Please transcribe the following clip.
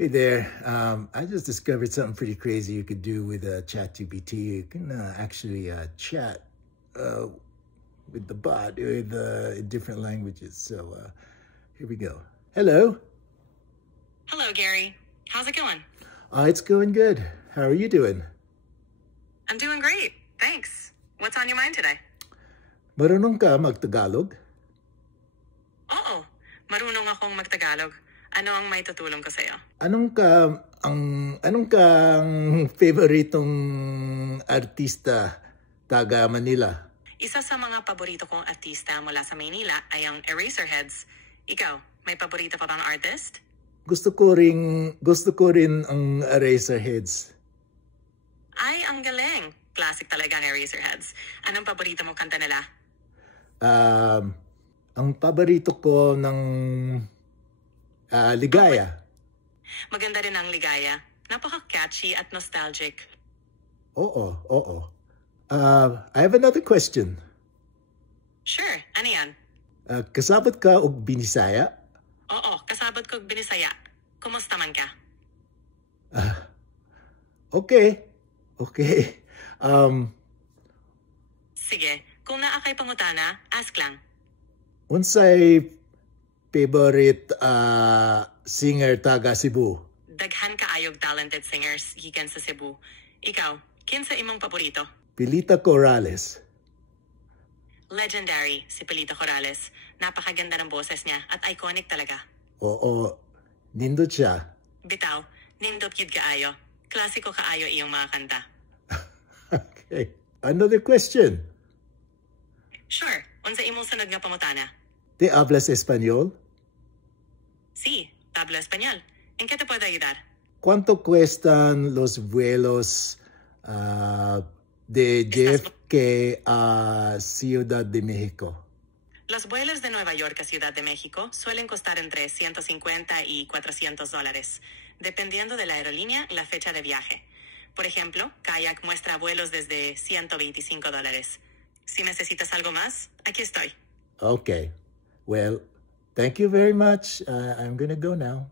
Hey there. I just discovered something pretty crazy you could do with ChatGPT. You can actually chat with the bot with in different languages. So here we go. Hello. Hello, Gary. How's it going? It's going good. How are you doing? I'm doing great. Thanks. What's on your mind today? Marunong ka mag-Tagalog? Oo, marunong akong magtagalog. Ano ang may tutulong ko sa'yo? Anong kang favoritong artista taga Manila? Isa sa mga paborito kong artista mula sa Maynila ay ang Eraserheads. Ikaw, may paborito pa bang artist? Gusto ko rin ang Eraserheads. Ay, ang galing. Classic talaga ang Eraserheads. Anong paborito mong kanta nila? Ang paborito ko ng Ligaya. Maganda rin ang Ligaya. Napaka-catchy at nostalgic. Oo. I have another question. Sure, ano yan? Kasabot ka og Binisaya? Oo, kasabot ko Binisaya. Kumusta man ka? Okay. Sige, kung naa kay pangutana, ask lang. Unsay favorite singer taga Cebu? Daghan kaayog talented singers gikan sa Cebu. Ikaw, kinsa imong paborito? Pilita Corrales. Legendary si Pilito Corrales. Napakaganda ng boses niya at iconic talaga. Oo, nindot siya. Bitaw, nindot yun kaayo. Klasiko kaayo iyong mga kanta. Okay. Another question. Sure, unsa imong sunod nga pangutana? ¿Te hablas español? Sí, hablo español. ¿En qué te puedo ayudar? ¿Cuánto cuestan los vuelos de JFK a Ciudad de México? Los vuelos de Nueva York a Ciudad de México suelen costar entre $150 y $400, dependiendo de la aerolínea y la fecha de viaje. Por ejemplo, Kayak muestra vuelos desde $125. Si necesitas algo más, aquí estoy. Okay. Well, thank you very much. I'm gonna go now.